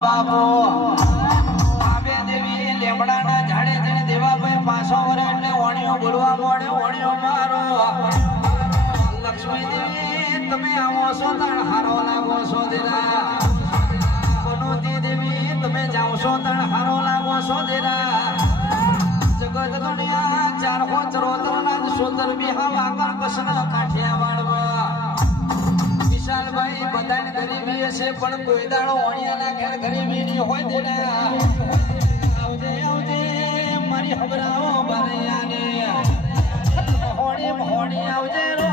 બાબો આબે દેવી લેમડાના ઝાડે જઈને દેવાભાઈ પાછો વરે એટલે ઓણિયો બોલવા મોડે ઓણિયો મારો લક્ષ્મી દેવી તમે આવો છો તણ હારો લાગો છો દેરા પનોતી દેવી તમે જાઓ છો તણ હારો લાગો છો દેરા જગત દુનિયા ચાર પાંચ રોતરના સોતર બિહા આગળ કસના કાઠિયા વાળવા વિશાલભાઈ બધાને ગરીબી હશે પણ કોઈ દાડો ઓણિયાના ઘેર ગરીબી ની હોય દેના આવજે આવજે મારી હબરાઓ બરિયાને હોણી હોણી આવજે રો